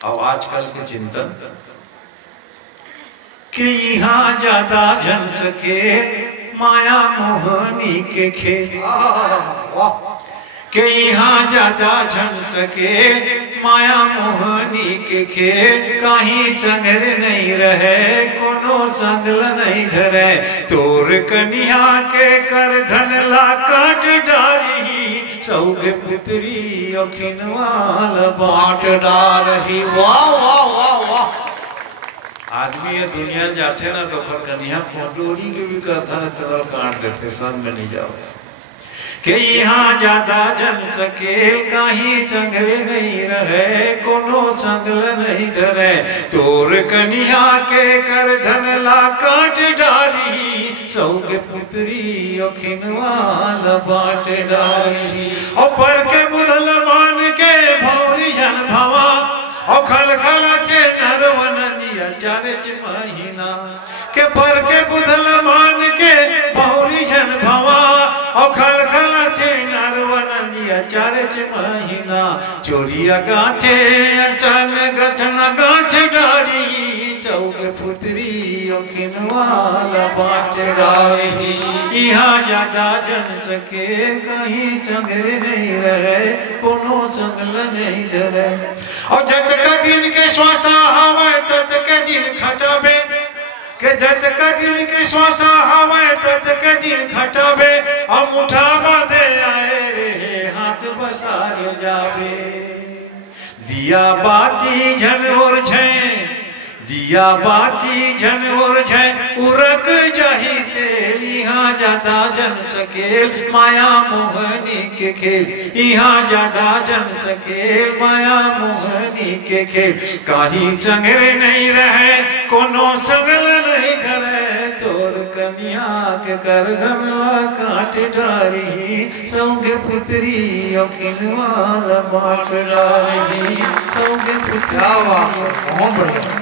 और आजकल के चिंतन कि यहाँ ज्यादा जन सके माया मोहनी के खेल, के यहाँ ज्यादा जन सके माया मोहनी के खेल, कहीं संगर नहीं रहे कोनो संगल नहीं धरे, तोर कन्या के कर धन ला काट डारी, सौगे पुत्री अखिनवाल बाट डारही। वाह वाह वाह वाह। आदमी ये दुनिया जाते ना तो कर कन्या पोटोरी के भी कर धन तरल काट देते, संग में नहीं जाओ के यहाँ ज्यादा जन सकेल, कहीं संगरे नहीं रहे कोनो संगल नहीं धरे, तोर कन्या के कर धन ला काट डारी, सौगे पुत्री अखिनवाल बाट डारी। और पर के बुधल मान के भौरी जन भवा, और खल खलाचे नरवन दिया चारेच महीना, के पर के बुधल मान के भौरी जन भवा, और खल खलाचे नरवन दिया चारेच महीना, चोरिया गाथे असन गथना गाछ डारी, सौगे पुत्री अखिनवाल बाट डारी। यहाँ ज्यादा जन सके कहीं संगरे नहीं रहे कोनो संगल नहीं धरे, और जत का दिन के श्वासा हवा तत के दिन खटाबे, के जत का दिन के श्वासा हवा तत के दिन खटाबे, हम उठा बांधे आए रे हाथ बसार जावे, दिया बाती झन और झे, दिया बाती झन और झे उरक जाही तेल, यहाँ ज्यादा जन सकेल माया मोहनी के खेल, यहाँ ज्यादा जन सकेल माया मोहनी के खेल, कहीं संगरे नहीं रहे कोनो संगल नहीं धरे, तोर कन्या के कर धन ला काट डारी, सौगे पुत्री अखिनवाल बाट डारी, सौगे पुत्री।